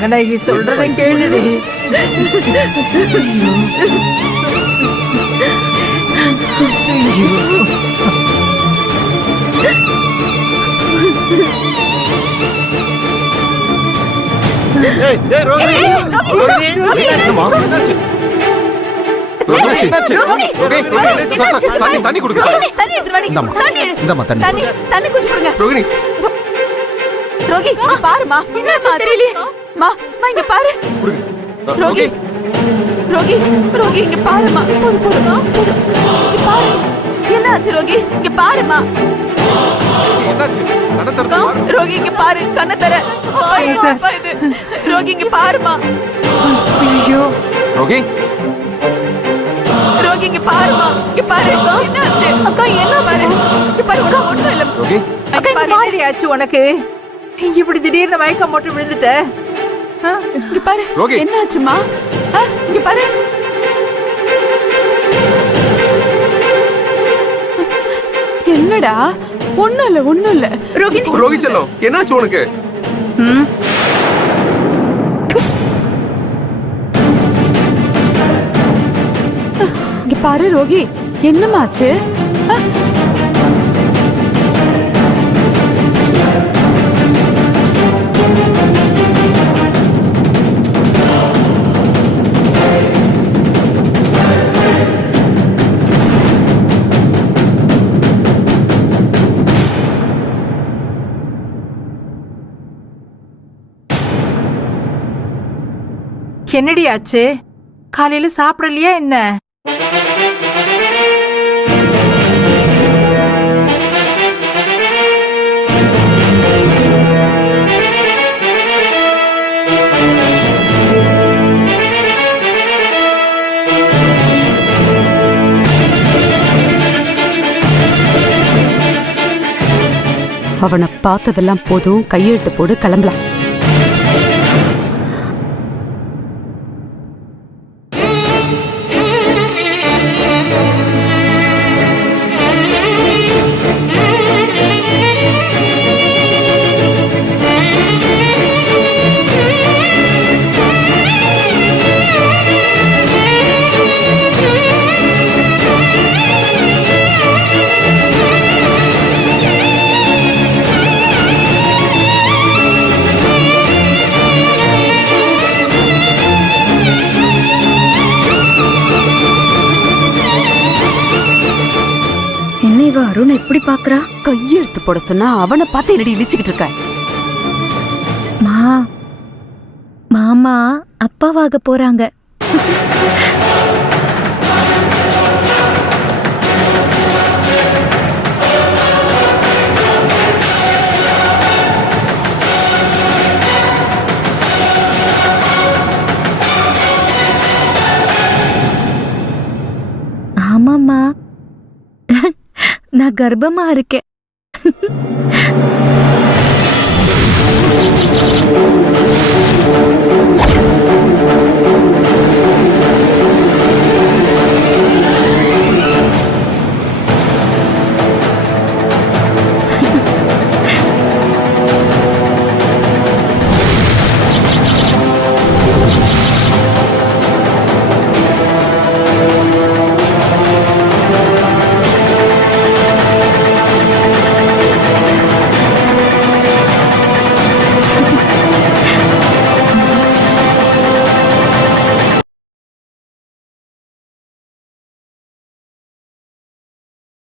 கண்ணகி சொல்றதை கேளுடி. தண்ணி குடுங்க. தண்ணி குடிச்சு கொடுங்க. ரோகி பாருமா, என்னாச்சு தெரியலையே. மா இங்க பாரு. ரோகி ரோகி ரோகி இங்க பாருமா. போதும் போதும் போதும். இங்க பாரு. என்னாச்சு ரோகி? இங்க பாருமா. என்னாச்சு? கண்ண தர. ரோகி இங்க பாரு. கண்ண தர. அப்பா இது. ரோகி இங்க பாருமா. ஐயோ ரோகி ரோகி இங்க பாருமா. இங்க பாரு. என்னாச்சு? அக்கா என்ன பாரு. இங்க பாரு. ஒண்ணும் இல்ல. ரோகி அக்கா பாருடி ஆச்சு உனக்கு. இப்படி திடீர்னு மயக்கம் போட்டு விழுந்துட்ட. இங்க பாரு. என்னாச்சுமா? இங்க பாரு. என்னடா? ஒண்ணும் இல்ல. ரோகி செல்லம், என்னாச்சு உனக்கு? இங்க பாரு ரோகி, என்னமாச்சு? என்னடி ஆச்சு? காலையில சாப்பிடலையா என்ன? அவனை பார்த்ததெல்லாம் போதும், கையெழுத்து போடு, கிளம்பலாம். அருண் எப்படி பாக்குறா? கையெழுத்து போட சொன்னா அவனை பார்த்து என்னடி இழிச்சுக்கிட்டு இருக்க? மாமா அப்பாவாக போறாங்க. ஆமாம்மா, நான் கர்ப்பமா இருக்கேன்.